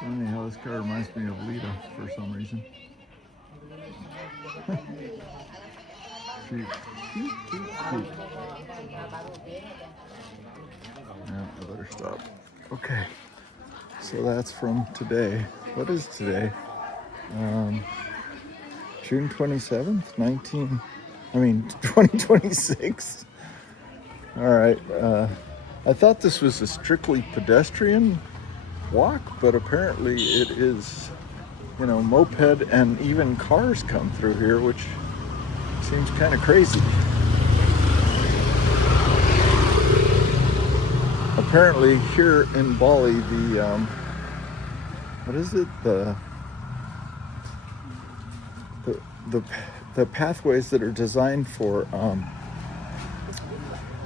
Funny how this car reminds me of Lita for some reason. Cute, cute, cute, cute. Yeah, I better stop. Okay, so that's from today. What is today? June 27th, 2026. All right, I thought this was a strictly pedestrian walk, but apparently it is, moped and even cars come through here, which seems kind of crazy. Apparently here in Bali, what is it? The pathways that are designed for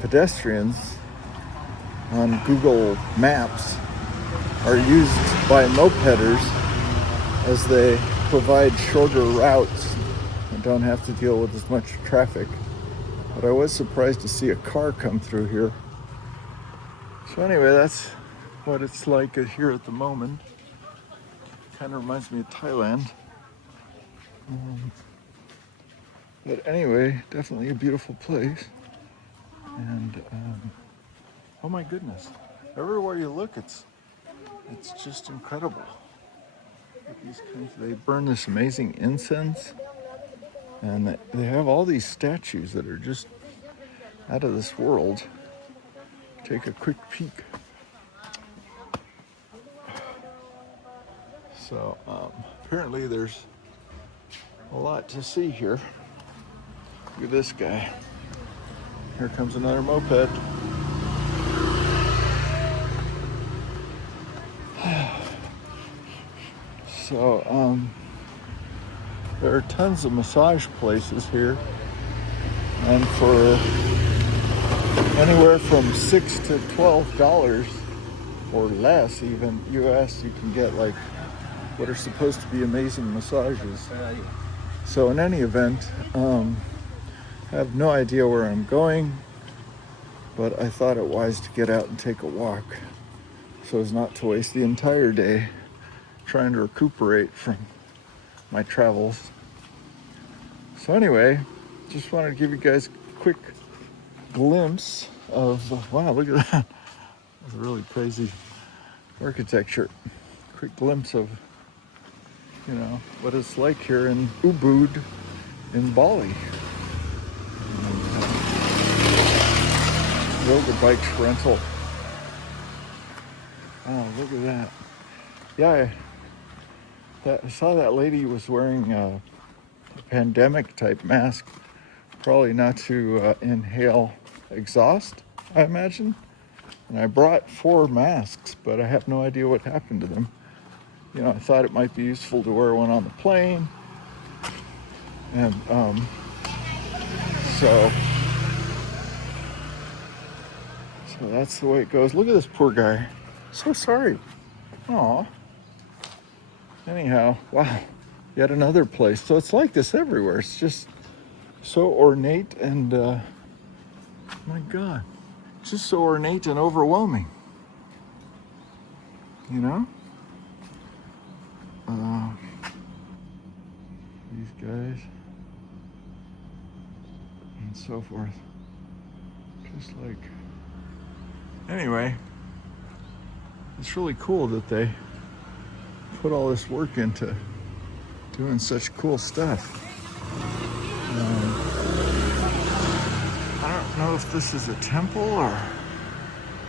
pedestrians on Google Maps are used by mopeders as they provide shorter routes and don't have to deal with as much traffic. But I was surprised to see a car come through here. So anyway, that's what it's like here at the moment. Kind of reminds me of Thailand. But anyway, definitely a beautiful place. And oh my goodness, everywhere you look, it's just incredible. They burn this amazing incense, and they have all these statues that are just out of this world. Take a quick peek. So apparently there's a lot to see here. Look at this guy. Here comes another moped. So there are tons of massage places here, and for anywhere from $6 to $12 or less, even US, you can get like what are supposed to be amazing massages. So in any event, I have no idea where I'm going, but I thought it wise to get out and take a walk so as not to waste the entire day trying to recuperate from my travels. So anyway, just wanted to give you guys a quick glimpse of, wow, look at that. That's really crazy architecture. Quick glimpse of, what it's like here in Ubud in Bali. Yoga bikes rental. Oh, look at that. Yeah, I saw that lady was wearing a pandemic type mask, probably not to inhale exhaust, I imagine. And I brought 4 masks, but I have no idea what happened to them. I thought it might be useful to wear one on the plane. And so that's the way it goes. Look at this poor guy. So sorry. Aw. Anyhow, wow. Yet another place. So it's like this everywhere. It's just so ornate and, my God, just so ornate and overwhelming. These guys and so forth. Just like, anyway, it's really cool that they put all this work into doing such cool stuff. I don't know if this is a temple or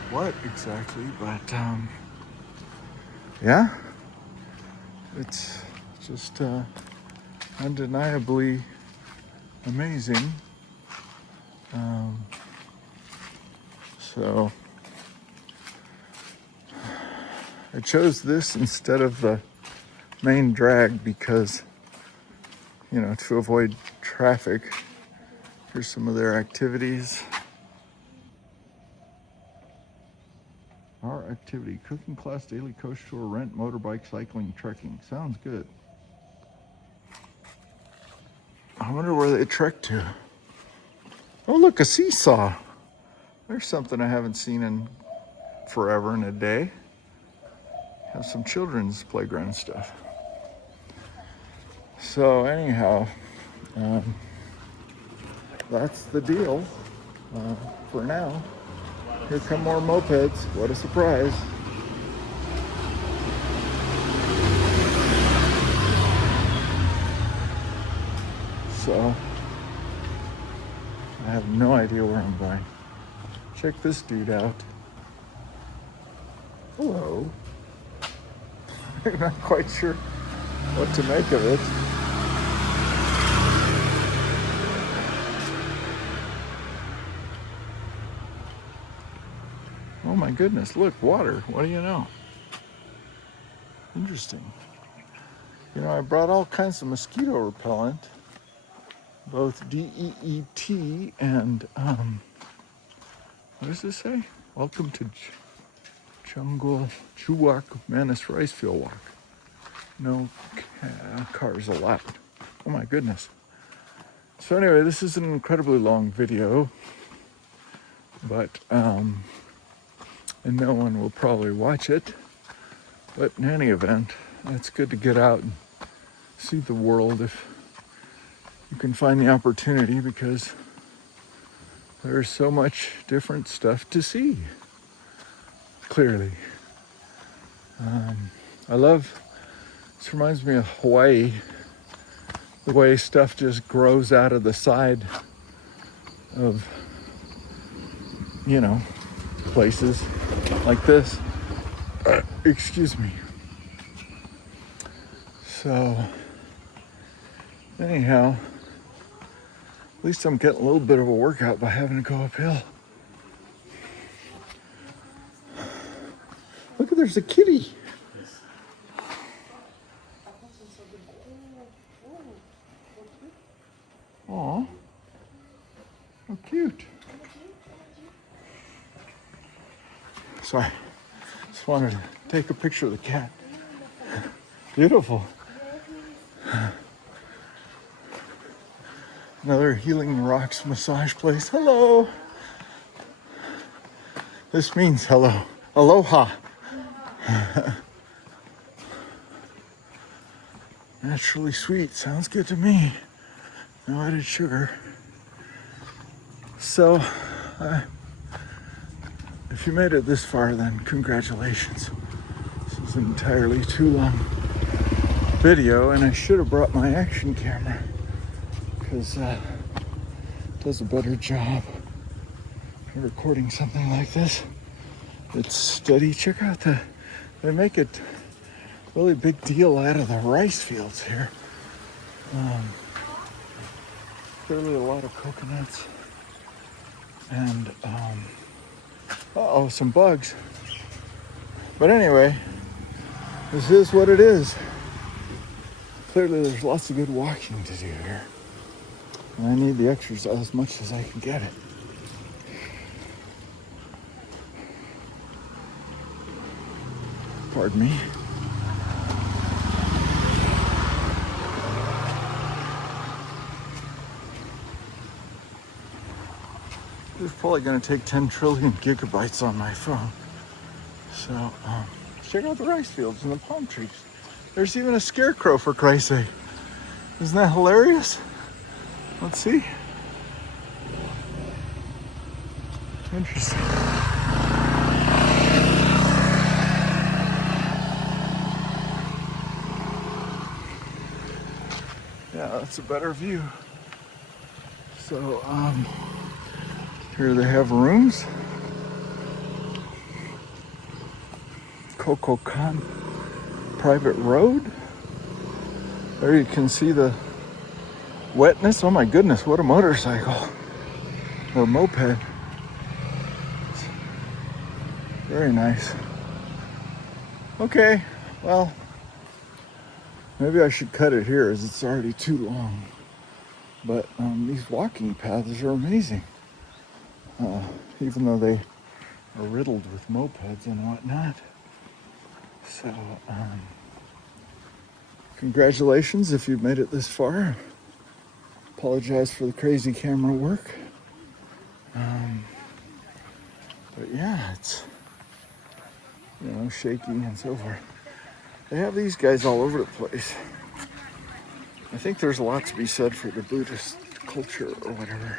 what exactly, but yeah, it's just undeniably amazing. So I chose this instead of the main drag because, to avoid traffic. Here's some of their activities. Our activity: cooking class, daily coach tour, rent, motorbike, cycling, trekking. Sounds good. I wonder where they trek to. Oh, look, a seesaw. There's something I haven't seen in forever and a day. Has some children's playground stuff. So anyhow, that's the deal for now. Here come more mopeds. What a surprise. So I have no idea where I'm going. Check this dude out. Hello. I'm not quite sure what to make of it. Oh my goodness, look, water. What do you know? Interesting. You know, I brought all kinds of mosquito repellent, both DEET and, what does this say? Welcome to Jungle Chuwak Manus Rice Field Walk. No cars allowed. Oh my goodness. So anyway, this is an incredibly long video, but, and no one will probably watch it. But in any event, it's good to get out and see the world if you can find the opportunity, because there's so much different stuff to see, clearly. I love, this reminds me of Hawaii, the way stuff just grows out of the side of, you know, places like this. Excuse me. So, anyhow, at least I'm getting a little bit of a workout by having to go uphill. Look, there's a kitty. Aw, how cute. Sorry, just wanted to take a picture of the cat. Beautiful. Another Healing Rocks massage place. Hello. This means hello. Aloha. Naturally sweet. Sounds good to me. No added sugar. So, if you made it this far, then congratulations. This is an entirely too long video, and I should have brought my action camera, because it does a better job of recording something like this. It's steady. Check out they make it really big deal out of the rice fields here. Clearly a lot of coconuts and some bugs. But anyway, this is what it is. Clearly there's lots of good walking to do here. And I need the exercise as much as I can get it. Pardon me. It's probably going to take 10 trillion gigabytes on my phone. So, check out the rice fields and the palm trees. There's even a scarecrow, for Christ's sake. Isn't that hilarious? Let's see. Interesting. Yeah, that's a better view. So, here they have rooms. Coco Khan private road. There you can see the wetness. Oh my goodness, what a motorcycle or moped. Very nice. Okay, well, maybe I should cut it here as it's already too long. But these walking paths are amazing. Even though they are riddled with mopeds and whatnot. So, congratulations if you've made it this far. Apologize for the crazy camera work. But yeah, it's, shaky and so forth. They have these guys all over the place. I think there's a lot to be said for the Buddhist culture or whatever.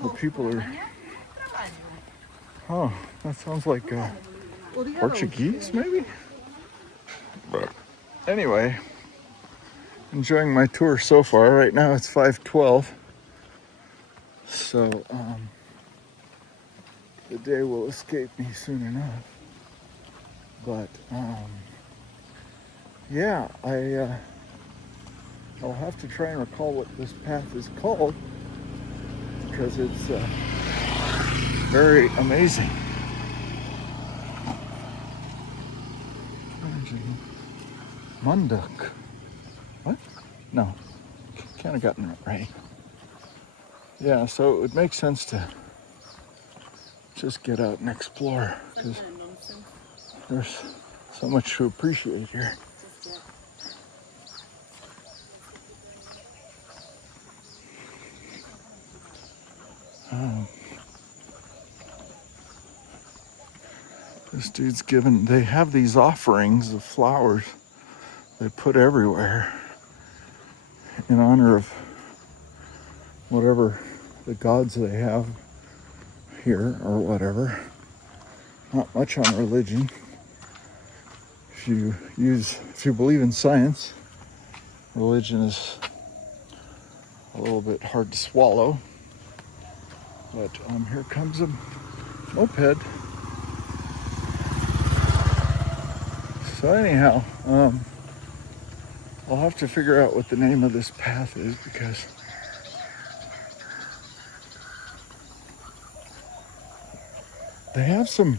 The people are... Oh, that sounds like Portuguese, maybe? But anyway, enjoying my tour so far. Right now it's 5:12. So the day will escape me soon enough. But yeah, I'll have to try and recall what this path is called because it's very amazing. Munduk. What? No, kind of gotten it right. Yeah, so it would make sense to just get out and explore because there's so much to appreciate here. This dude's given, they have these offerings of flowers they put everywhere in honor of whatever the gods they have here or whatever. Not much on religion. If you believe in science, religion is a little bit hard to swallow. But here comes a moped. So anyhow, I'll have to figure out what the name of this path is because they have some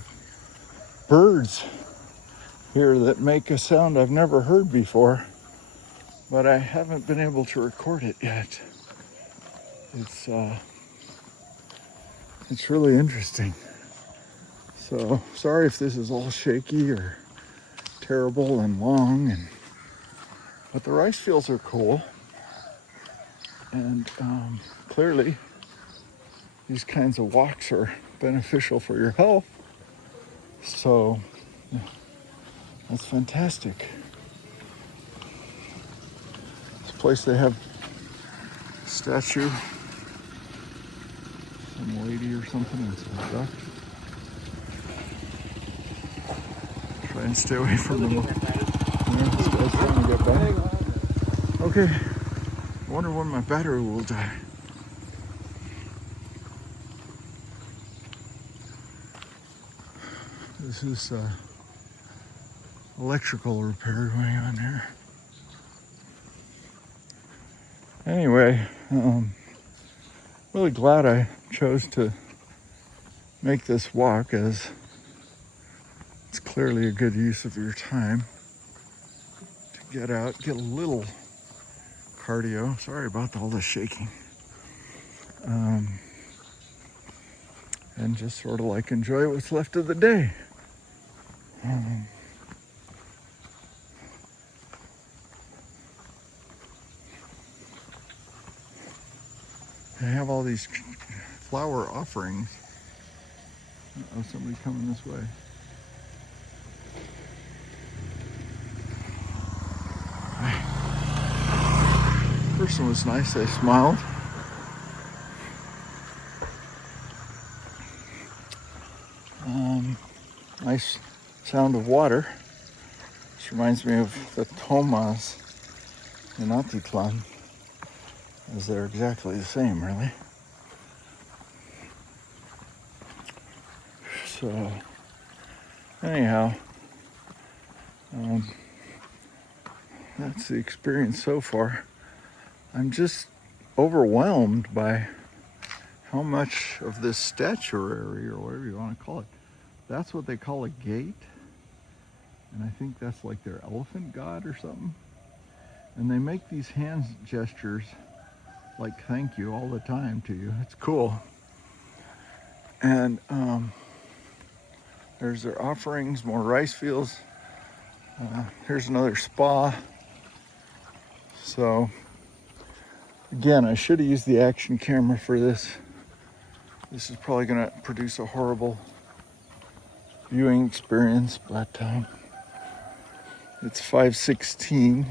birds here that make a sound I've never heard before, but I haven't been able to record it yet. It's really interesting. So sorry if this is all shaky or terrible and long, but the rice fields are cool, and clearly these kinds of walks are beneficial for your health. So that's fantastic. This place they have a statue, some lady or something, and some duck. Try and stay away from them. This guy's trying to get by. Okay, I wonder when my battery will die. This is electrical repair going on here. Anyway, really glad I chose to make this walk, as it's clearly a good use of your time to get out, get a little cardio. Sorry about all the shaking. And just sort of like enjoy what's left of the day. They have all these flower offerings. Oh, somebody coming this way. The person was nice, they smiled. Nice sound of water. This reminds me of the tomas in Atitlan, as they're exactly the same, really. So, anyhow, that's the experience so far. I'm just overwhelmed by how much of this statuary, or whatever you want to call it, that's what they call a gate. And I think that's like their elephant god or something. And they make these hand gestures like thank you all the time to you. It's cool. And there's their offerings, more rice fields. Here's another spa. So again, I should have used the action camera for this. This is probably going to produce a horrible viewing experience, but It's 5:16,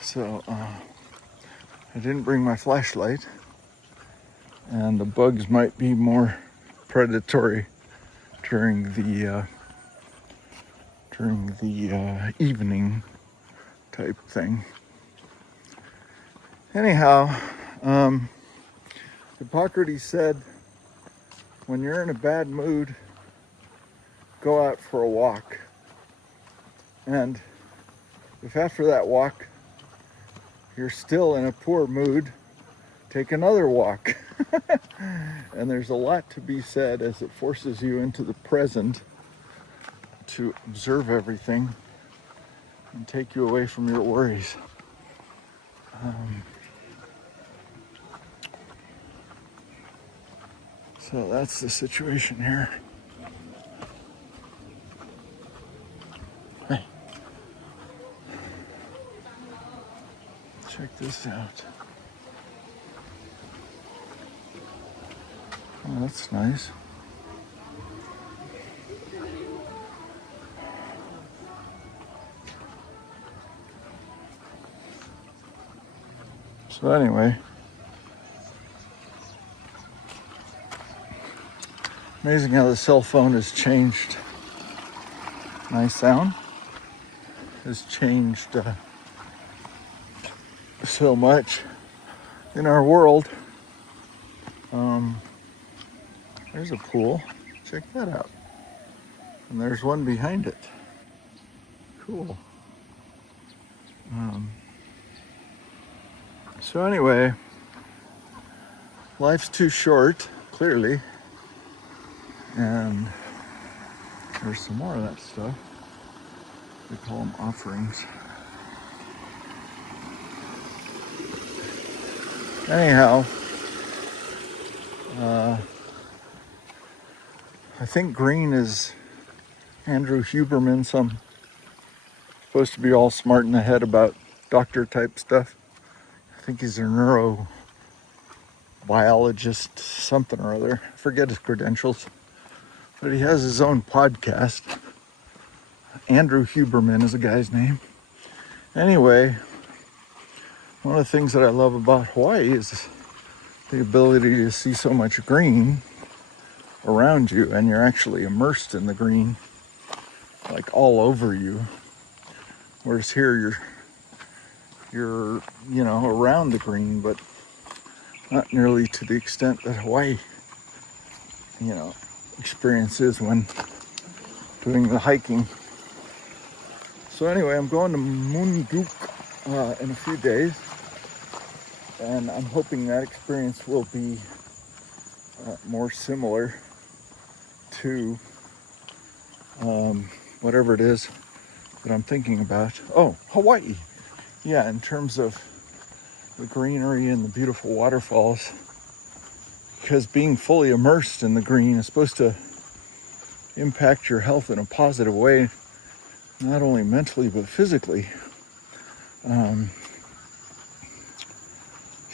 so I didn't bring my flashlight, and the bugs might be more predatory during the evening type thing. Anyhow, Hippocrates said, when you're in a bad mood, go out for a walk. And if after that walk you're still in a poor mood, take another walk. And there's a lot to be said as it forces you into the present to observe everything and take you away from your worries. So that's the situation here. Hey, check this out. Oh, that's nice. So anyway, amazing how the cell phone has changed. My sound has changed so much in our world. There's a pool. Check that out. And there's one behind it. Cool. So anyway, life's too short, clearly. And there's some more of that stuff. They call them offerings. Anyhow, I think green is Andrew Huberman, some supposed to be all smart in the head about doctor type stuff. I think he's a neurobiologist, something or other. I forget his credentials. But he has his own podcast. Andrew Huberman is the guy's name. Anyway, one of the things that I love about Hawaii is the ability to see so much green around you, and you're actually immersed in the green, like all over you. Whereas here you're around the green, but not nearly to the extent that Hawaii, experiences when doing the hiking. So anyway, I'm going to Munduk in a few days, and I'm hoping that experience will be more similar to whatever it is that I'm thinking about. Oh, Hawaii. Yeah, in terms of the greenery and the beautiful waterfalls, because being fully immersed in the green is supposed to impact your health in a positive way, not only mentally but physically.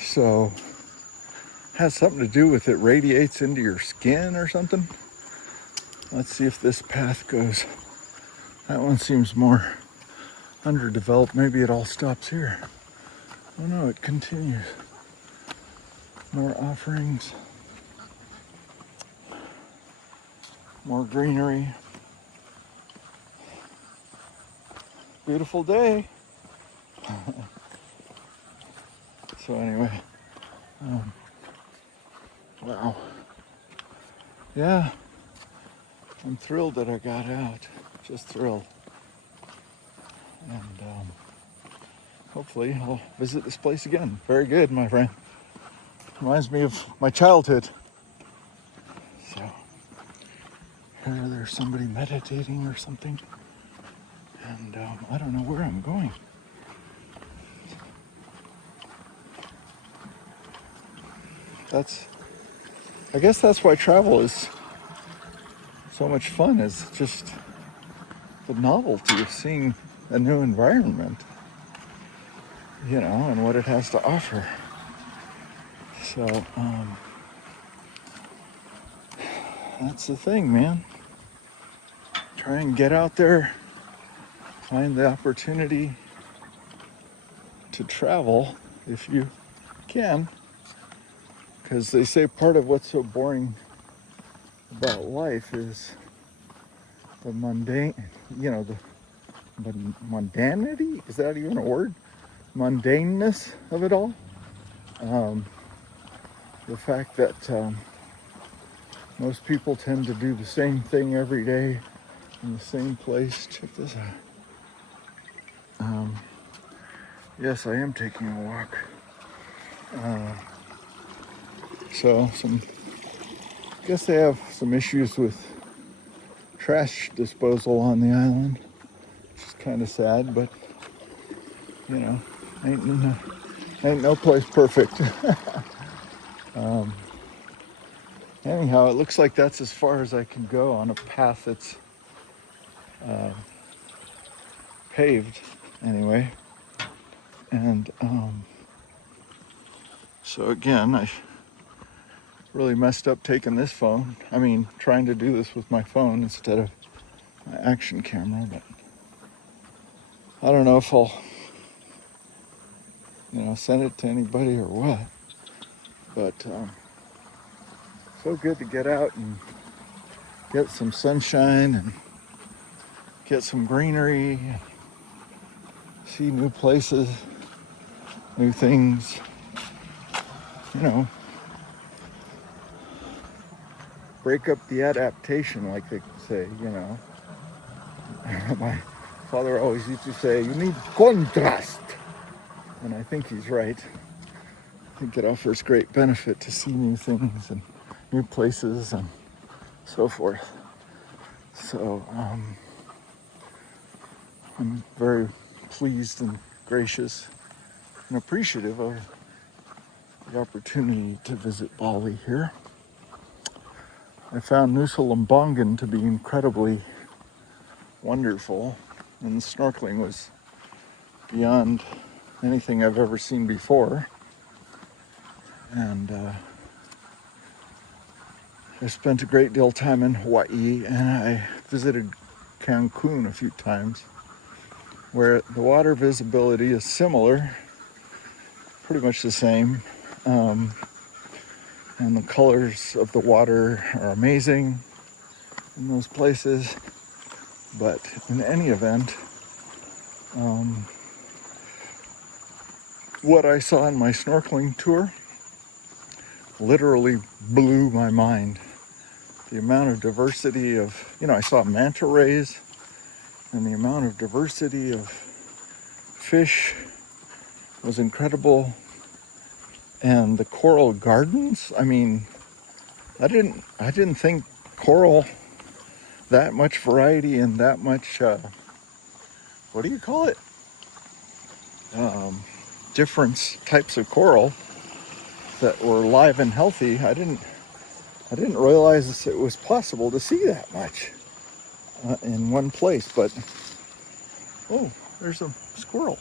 So has something to do with it radiates into your skin or something. Let's see if this path goes. That one seems more underdeveloped. Maybe it all stops here. Oh no, it continues. More offerings. More greenery. Beautiful day. So anyway, wow. Yeah, I'm thrilled that I got out. Just thrilled. And hopefully I'll visit this place again. Very good, my friend. Reminds me of my childhood. So here there's somebody meditating or something. And I don't know where I'm going. I guess that's why travel is so much fun, is just the novelty of seeing a new environment, and what it has to offer. So that's the thing, man. Try and get out there find the opportunity to travel if you can, because they say part of what's so boring about life is the mundane, the mundanity, is that even a word? Mundaneness of it all. The fact that most people tend to do the same thing every day in the same place. Check this out. Yes, I am taking a walk. I guess they have some issues with trash disposal on the island, which is kind of sad, but ain't no place perfect. Anyhow, it looks like that's as far as I can go on a path that's paved anyway. And so again, I really messed up taking this phone. Trying to do this with my phone instead of my action camera, but I don't know if I'll, send it to anybody or what. But so good to get out and get some sunshine and get some greenery and see new places, new things, break up the adaptation, like they say, My father always used to say, you need contrast. And I think he's right. I think it offers great benefit to see new things and new places and so forth. So I'm very pleased and gracious and appreciative of the opportunity to visit Bali here. I found Nusa Lembongan to be incredibly wonderful, and the snorkeling was beyond anything I've ever seen before. And I spent a great deal of time in Hawaii, and I visited Cancun a few times, where the water visibility is similar, pretty much the same, and the colors of the water are amazing in those places. But in any event, what I saw in my snorkeling tour literally blew my mind. The amount of diversity of, I saw manta rays, and the amount of diversity of fish was incredible. And the coral gardens, I didn't think coral, that much variety and that much, what do you call it? Different types of coral that were live and healthy. I didn't realize it was possible to see that much in one place. But oh, there's a squirrel.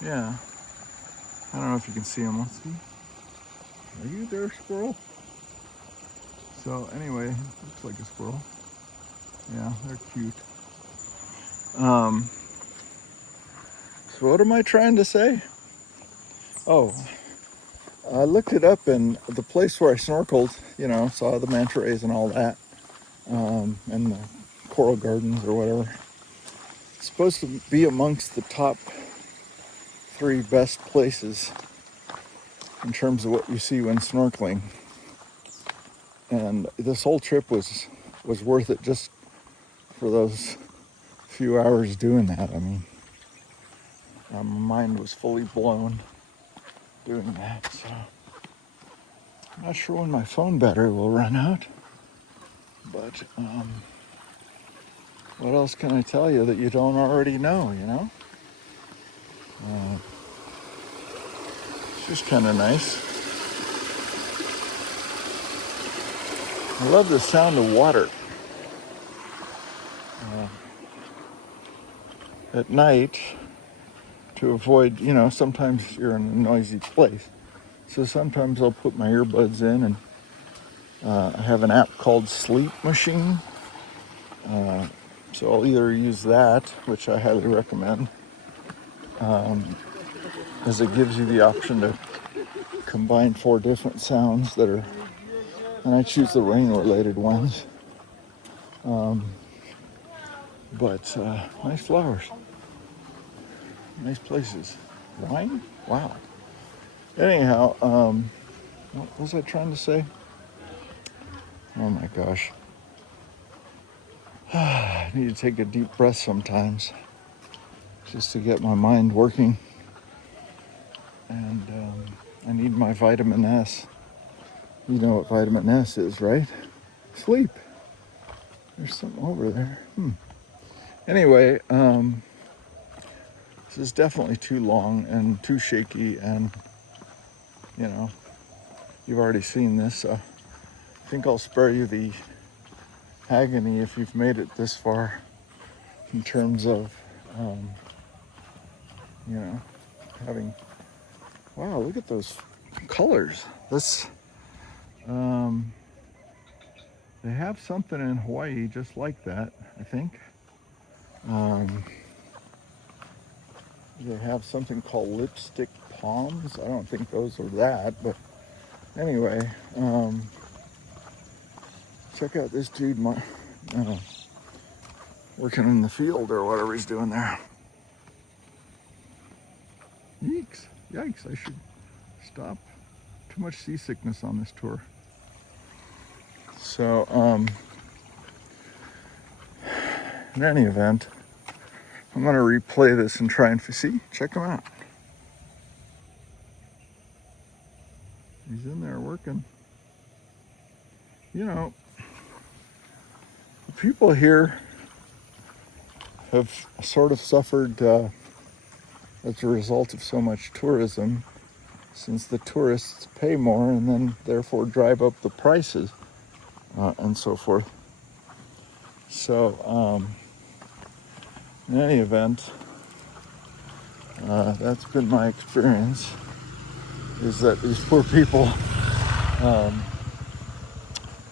Yeah, I don't know if you can see him. Let's see. Are you there, squirrel? So anyway, looks like a squirrel. Yeah, they're cute. So what am I trying to say? Oh, I looked it up, and the place where I snorkeled, saw the manta rays and all that, and the coral gardens or whatever. It's supposed to be amongst the top 3 best places in terms of what you see when snorkeling. And this whole trip was worth it just for those few hours doing that. My mind was fully blown doing that. So I'm not sure when my phone battery will run out, but what else can I tell you that you don't already know, It's just kind of nice. I love the sound of water. At night, to avoid, sometimes you're in a noisy place. So sometimes I'll put my earbuds in, and I have an app called Sleep Machine. So I'll either use that, which I highly recommend, as it gives you the option to combine 4 different sounds that are, and I choose the rain-related ones. But nice flowers, nice places. Wine? Wow. Anyhow, what was I trying to say? Oh my gosh. I need to take a deep breath sometimes just to get my mind working. And I need my vitamin S. You know what vitamin S is, right? Sleep. There's something over there. Anyway, this is definitely too long and too shaky, and you know, you've already seen this, so I think I'll spare you the agony if you've made it this far in terms of, you know, having, wow, look at those colors. This, they have something in Hawaii just like that, I think. They have something called lipstick palms. I don't think those are that, but anyway, check out this dude working in the field or whatever he's doing there. Yikes, I should stop. Too much seasickness on this tour. So, in any event, I'm gonna replay this and try and see, check him out. He's in there working. You know, the people here have sort of suffered as a result of so much tourism, since the tourists pay more and then therefore drive up the prices and so forth. So in any event, that's been my experience, is that these poor people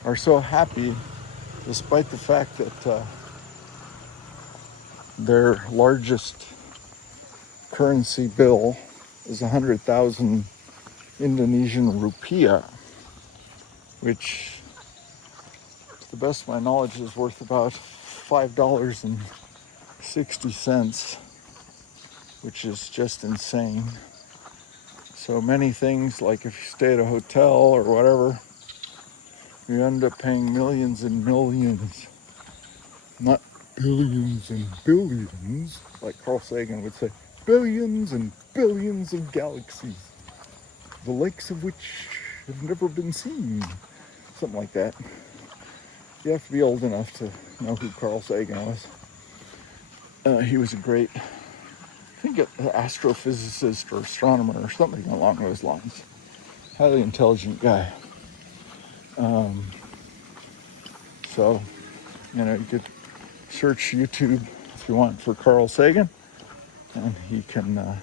are so happy despite the fact that their largest currency bill is 100,000 Indonesian rupiah, which, to the best of my knowledge, is worth about $5.60, which is just insane. So many things, like if you stay at a hotel or whatever, you end up paying millions and millions, not billions and billions, like Carl Sagan would say, billions and billions of galaxies, the likes of which have never been seen. Something like that. You have to be old enough to know who Carl Sagan was. He was a great, I think, an astrophysicist or astronomer or something along those lines. Highly intelligent guy. So, you know, you could search YouTube if you want for Carl Sagan, and he can, I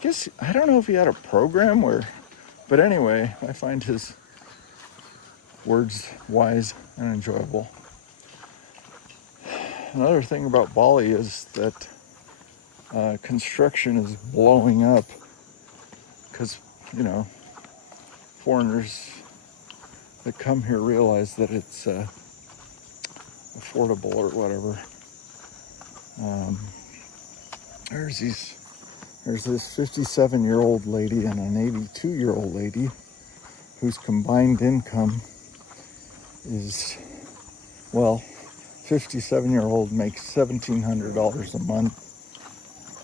guess, I don't know if he had a program where, but anyway, I find his words wise and enjoyable. Another thing about Bali is that construction is blowing up because, you know, foreigners that come here realize that it's affordable or whatever. There's this 57-year-old lady and an 82-year-old lady whose combined income is, well, 57-year-old makes $1,700 a month,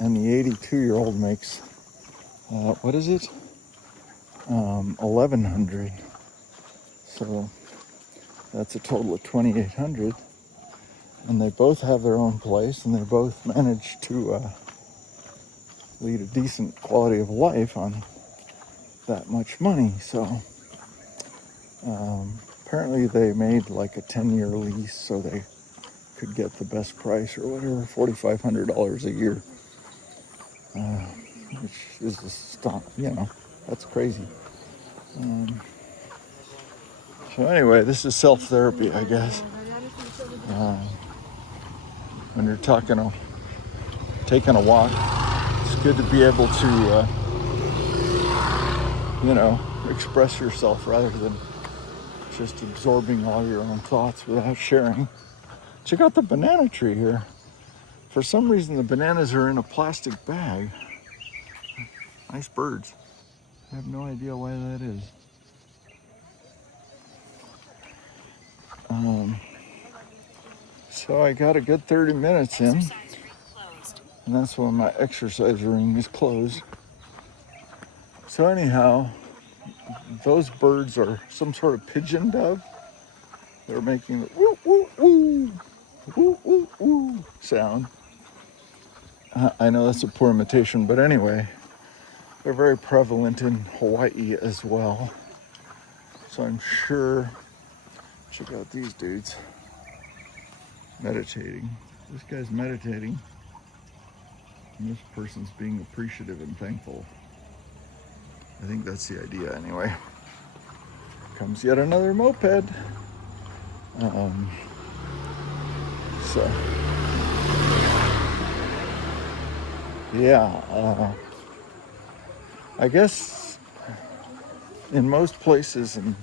and the 82-year-old makes, what is it? $1,100. So that's a total of $2,800. And they both have their own place, and they both manage to lead a decent quality of life on that much money. So apparently they made like a 10-year lease so they could get the best price or whatever, $4,500 a year, which is you know, that's crazy. So anyway, this is self-therapy, I guess. when you're taking a walk. It's good to be able to, express yourself rather than just absorbing all your own thoughts without sharing. Check out the banana tree here. For some reason, the bananas are in a plastic bag. Nice birds. I have no idea why that is. So I got a good 30 minutes in, and that's when my exercise ring is closed. So anyhow, those birds are some sort of pigeon dove. They're making the woo woo woo woo woo woo sound. I know that's a poor imitation, but anyway, they're very prevalent in Hawaii as well. So I'm sure, check out these dudes meditating. This guy's meditating, and this person's being appreciative and thankful. I think that's the idea anyway. Comes yet another moped. So, yeah, I guess in most places in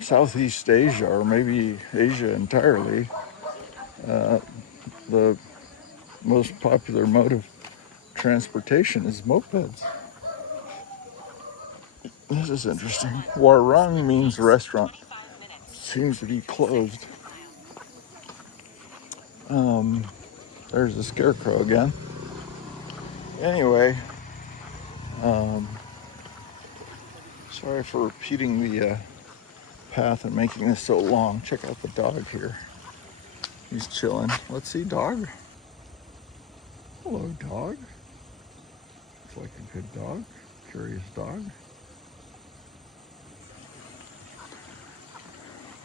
Southeast Asia, or maybe Asia entirely, the most popular mode of transportation is mopeds. This is interesting. Warung means restaurant. Seems to be closed. There's the scarecrow again. Anyway, sorry for repeating the path and making this so long. Check out the dog here. He's chilling. Let's see, dog. Hello, dog. Looks like a good dog. Curious dog.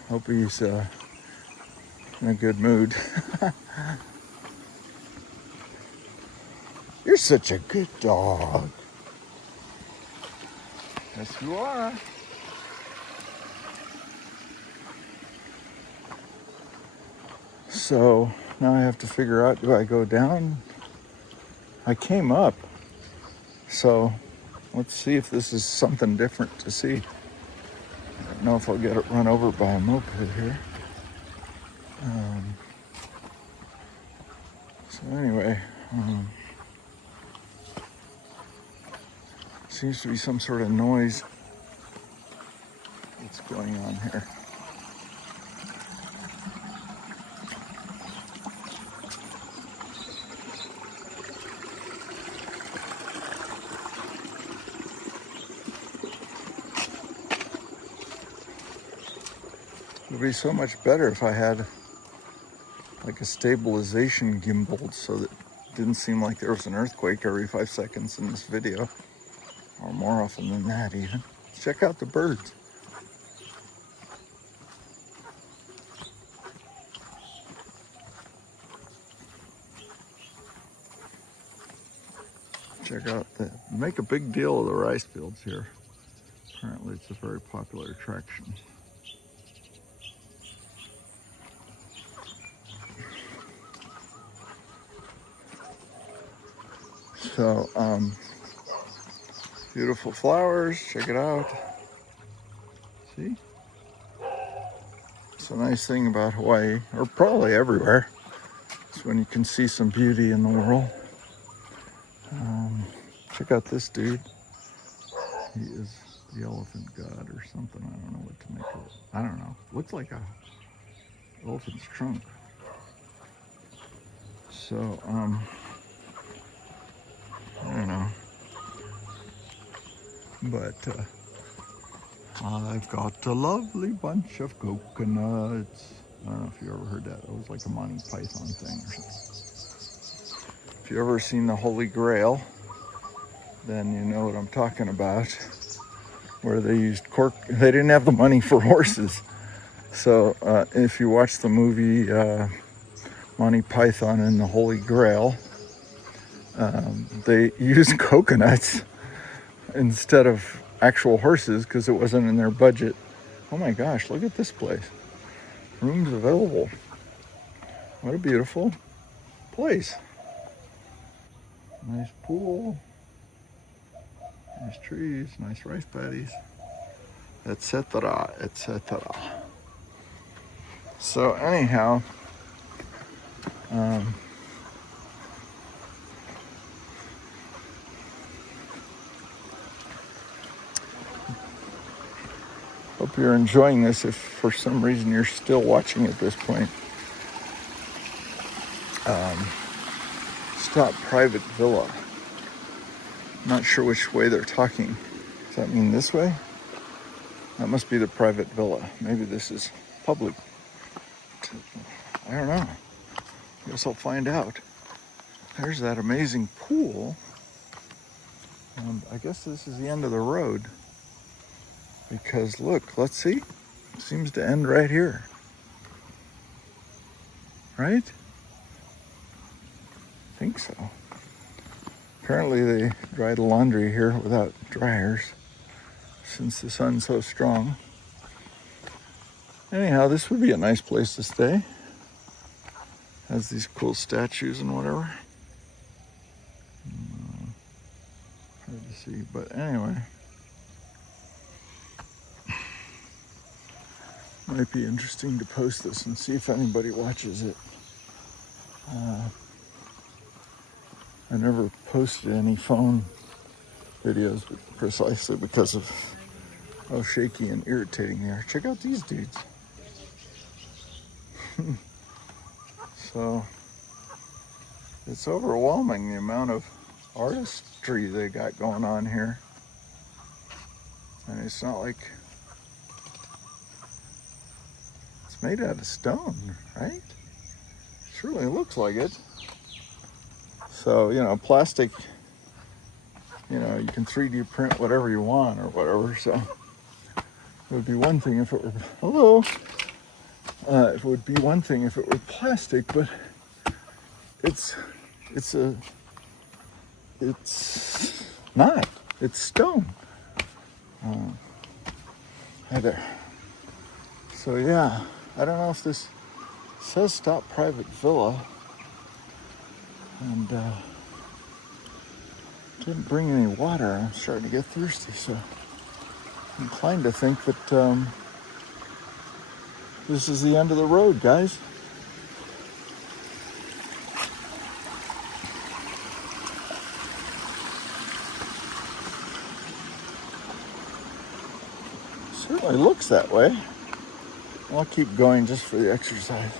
Hope he's in a good mood. You're such a good dog. Yes, you are. So now I have to figure out, do I go down? I came up. So let's see if this is something different to see. I don't know if I'll get it run over by a moped here. So anyway, seems to be some sort of noise that's going on here. It would be so much better if I had like a stabilization gimbal so that it didn't seem like there was an earthquake every 5 seconds in this video, or more often than that even. Check out the birds. Check out make a big deal of the rice fields here. Apparently it's a very popular attraction. So, beautiful flowers, check it out. See? It's a nice thing about Hawaii, or probably everywhere, is when you can see some beauty in the world. Check out this dude. He is the elephant god or something. I don't know what to make of it. I don't know. Looks like a elephant's trunk. So, I don't know. But I've got a lovely bunch of coconuts. I don't know if you ever heard that. It was like a Monty Python thing or something. If you ever seen the Holy Grail, then you know what I'm talking about. Where they used cork. They didn't have the money for horses. So if you watch the movie Monty Python and the Holy Grail, they used coconuts instead of actual horses because it wasn't in their budget. Oh my gosh, look at this place. Rooms available. What a beautiful place. Nice pool, nice trees, nice rice paddies, etc., etc. So anyhow, hope you're enjoying this. If for some reason you're still watching at this point, stop private villa. Not sure which way they're talking. Does that mean this way? That must be the private villa. Maybe this is public. I don't know. Guess I'll find out. There's that amazing pool. I guess this is the end of the road. Because look, let's see. It seems to end right here. Right? I think so. Apparently they dry the laundry here without dryers since the sun's so strong. Anyhow, this would be a nice place to stay. Has these cool statues and whatever. Hard to see, but anyway. Might be interesting to post this and see if anybody watches it. I never posted any phone videos precisely because of how shaky and irritating they are. Check out these dudes. So it's overwhelming the amount of artistry they got going on here. And it's not like it's made out of stone, right? It certainly looks like it. So, you know, plastic, you know, you can 3D print whatever you want or whatever. So it would be one thing if it were, hello. It would be one thing if it were plastic, but it's not. It's stone. Hi there. So yeah, I don't know if this says stop private villa, and didn't bring any water. I'm starting to get thirsty, so I'm inclined to think that this is the end of the road, guys. Certainly looks that way. I'll keep going just for the exercise.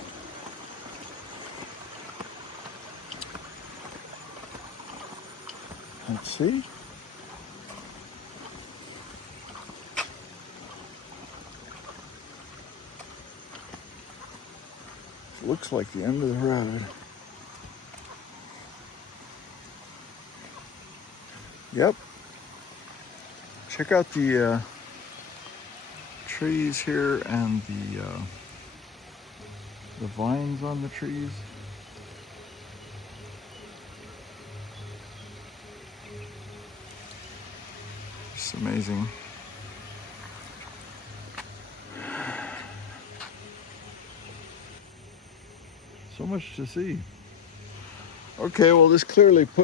Let's see. It looks like the end of the road. Yep. Check out the trees here and the vines on the trees. It's amazing. So much to see. Okay, well, this clearly put